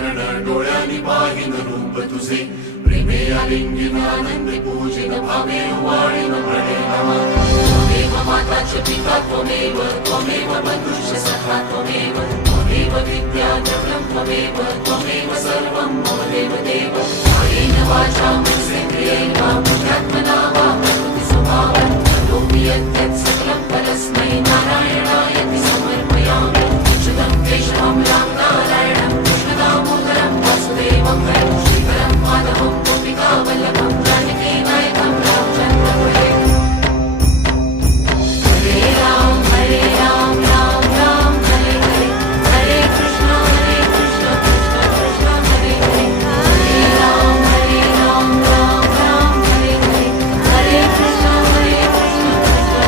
चरण डोळ्यांनी पाहिन रूप तुझे प्रेमे आलिंगिन आनंदी पूजिन भावे वाळीन प्रणेन त्वमेव माता च पिता त्वमेव त्वमेव बन्धुश्च सखा त्वमेव त्वमेव विद्या द्रव्यं त्वमेव त्वमेव सर्वं मम देवदेव कायेन वाचा मनसेन्द्रियेण वा बुद्ध्यात्मना वा प्रकृतिस्वभावं करोमि यत्